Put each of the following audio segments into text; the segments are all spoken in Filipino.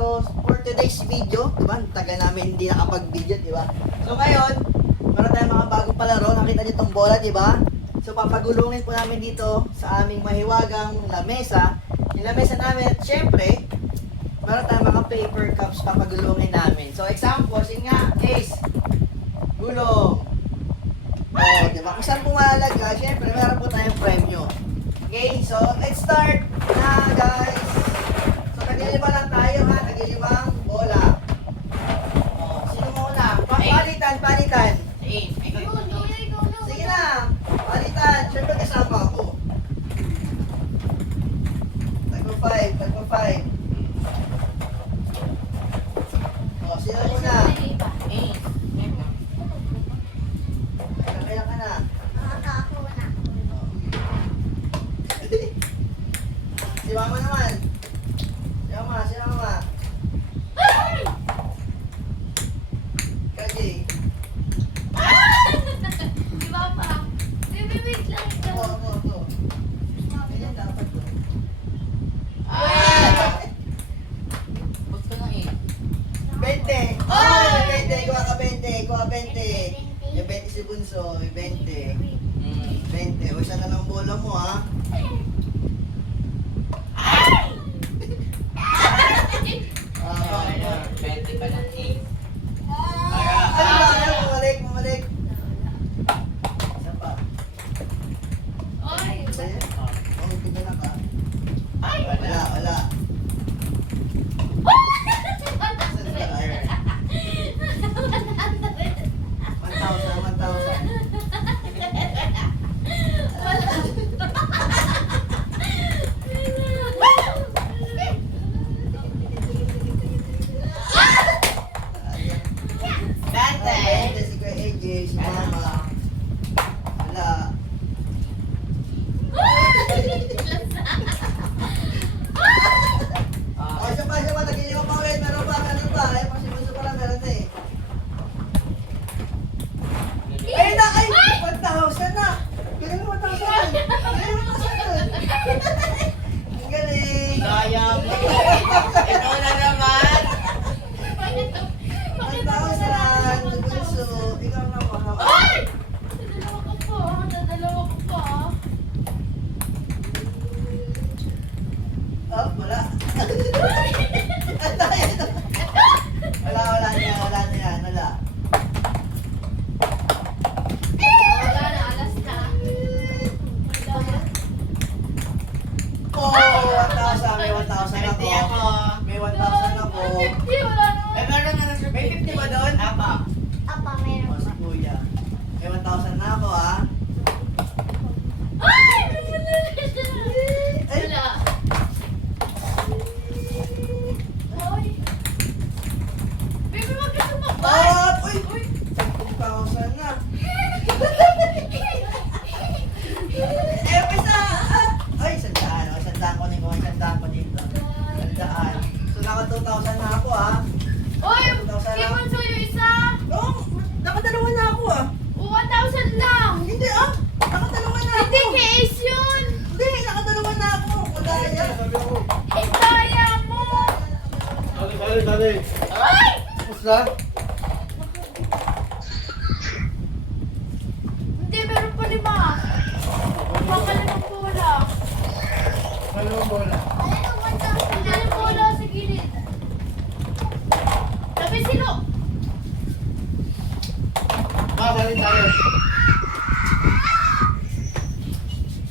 So, for today's video, diba? Tagal namin hindi nakapag-video, diba? So, ngayon, meron tayong mga bagong palaro. Nakita niyo itong bola, diba? So, papagulungin po namin dito sa aming mahiwagang lamesa. Yung lamesa namin, at syempre, meron tayong mga paper cups papagulungin namin. So, example, sige nga, Ace, gulong. Oh, diba? Kung saan po mahalaga, syempre, meron po tayong premyo. Okay, so, let's start na, guys. So, tagilima lang tayo, ha? Tagilimang bola. Oh, sino muna? Palitan. Sige na, palitan. Siyempre kasama ako. Tagpo 5. Oh, sino muna? Kailan ka na? Si mama naman. Si mama. Kaji. Ito. Ganyan dapat to. Bus ka na eh. 20. Oh, 20. Kuha ka 20. Kuha 20. Yung 20 si Bunso. Yung 20. 20. O, isa na lang bola mo, ha? Ayun, 20 pa lang eh. Bumalik. Isa pa. Oh, tignan na ka. Wala. Saan ka? Ayun. 1,000. Dante! Si Kuya AJ, si Mama. Wala. Oh, isa pa. Nagilima pa ulit. Meron pa. Ay, si Bunso pala meron na eh. Ay, 1,000 na. Galing mo 1,000. Ang galing. Kaya mo. Ito na naman. 1,000. Bunso. Ikaw na mo. Oh, wala. Wala na yan. Oh, 1,000. May 1,000 ako. May 1,000 ako. Eh, meron na nasa May 50 ba doon? Apa. Oh, si Kuya. May 1,000 na ako, ha? Oh, uy! 10,000 na. Eh, pisa! Ay, 100 ko nito. 100 ko dito. 100. So, naka 2,000 na ako, ha? Oh, nakadalawa na ako, ah. Hindi, ah. Nakadalawa na ako. Hindi, nakadalawa na ako. Madaya. Dali. Pusa? Dalawang bola. Dali.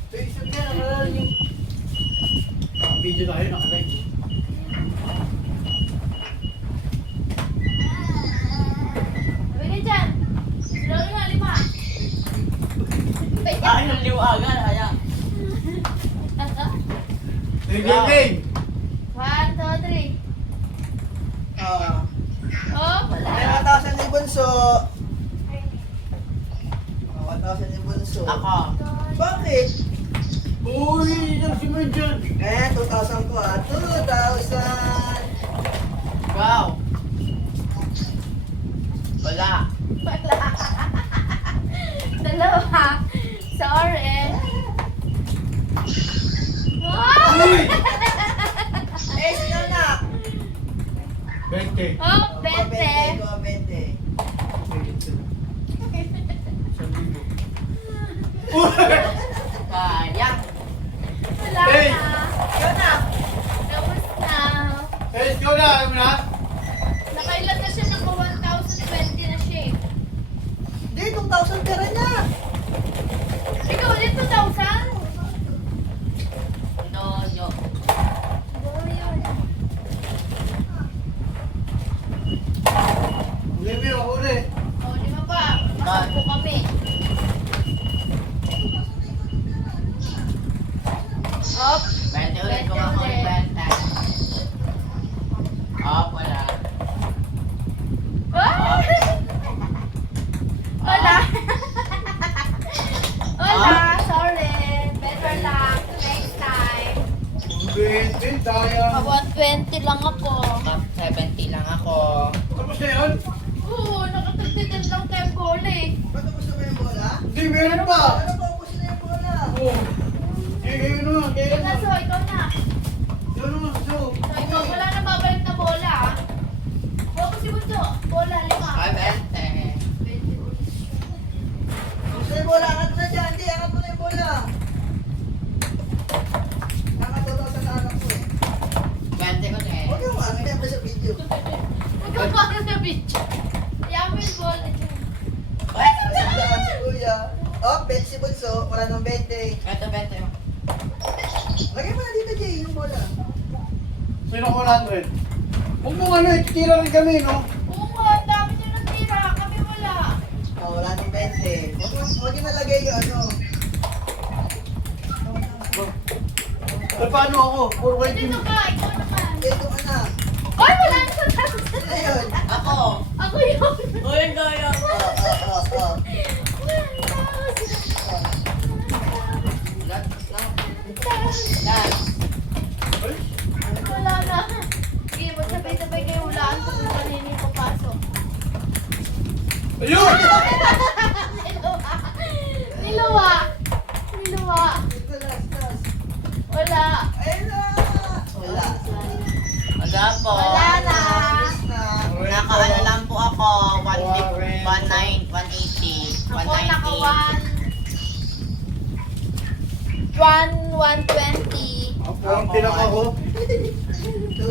Isip niya, nakalala niyo. Video tayo, nakalive. Ay, yung liwagan. Ayan. Game. 1, 2, 3. Ah. Oh, wala. May 1,000 ni Bunso. 1,000 ni Bunso. Ako. Bakit? Uy, yan si Moy dyan. 2,000 ko, ah. 2,000. Wow. Wala. Dalawa. Sorry. Uy! Eh, sino na? 20. Oh, 20. 20. 1,000. Uy! Sayang. Wala Hey! na. Yun na. Tapos na. Eh, ikaw na, alam mo na? Nakailan na siya, naka 1,020 na siya eh. Hindi, 2,000 pera niya. Ikaw ulit 2,000? Doyo. Boyo. Hindi mo ako ulit. O, di ba pa? Masakpo kami. Op. 20 ulit. 20 Kung ako ulit. 20. Oh, wala. Ah! Wala. Wala. Sorry. Better luck. Next time. 20, sayang. About 20 lang ako. Top 70 lang ako. Tapos na yun? Oo, nakatagtitin lang tayo goal eh. Ba't gusto mo yung bola? Hindi, meron pa. Ano ba ubos na yung bola? Oo. Kayo na, kayo Ikaw na. na, so, ikaw na. Ikaw na, so. So, ikaw, wala na babalik na bola ah. Huwag mo si Bunso. Bola, 5. 20. 20 ulit. Gusto yung bola? Angat mo na dyan. Hindi, angat mo na yung bola. Angat mo sa anak mo eh. 20 ulit. Huwag yung angat yan pa sa video. Huwag kang parang na bitch. Yamin bola dyan. Ay, Sandaan si Kuya. Oh, bet si Bunso. Wala nang 20. Ito 20 yung. Lagay mo na dito, Jay, yung bola. Sino ko 100? Huwag mo ano, ititira rin kami, no? Oo nga, dami niya natira. Kami wala. Oh, wala nang 20. Huwag yung nalagay yung ano. Eh, paano ako? For Dito ka, ikaw naman. Dito ka na. Ay, wala na sa Sino yun? Ako. Ako yun. Uy, doyo. Oh. Last. Wala na. Sige, magsabay-sabay kayo hulaan kung kanino yung papasok. Ayun! Niluwa. Niluwa. Ito, last. Wala. Ayun na. Wala. Wala po. Wala na. Alis na. Naka-ano lang po ako. 180. Ako 190. naka 120. Ang pinaka ko. 2,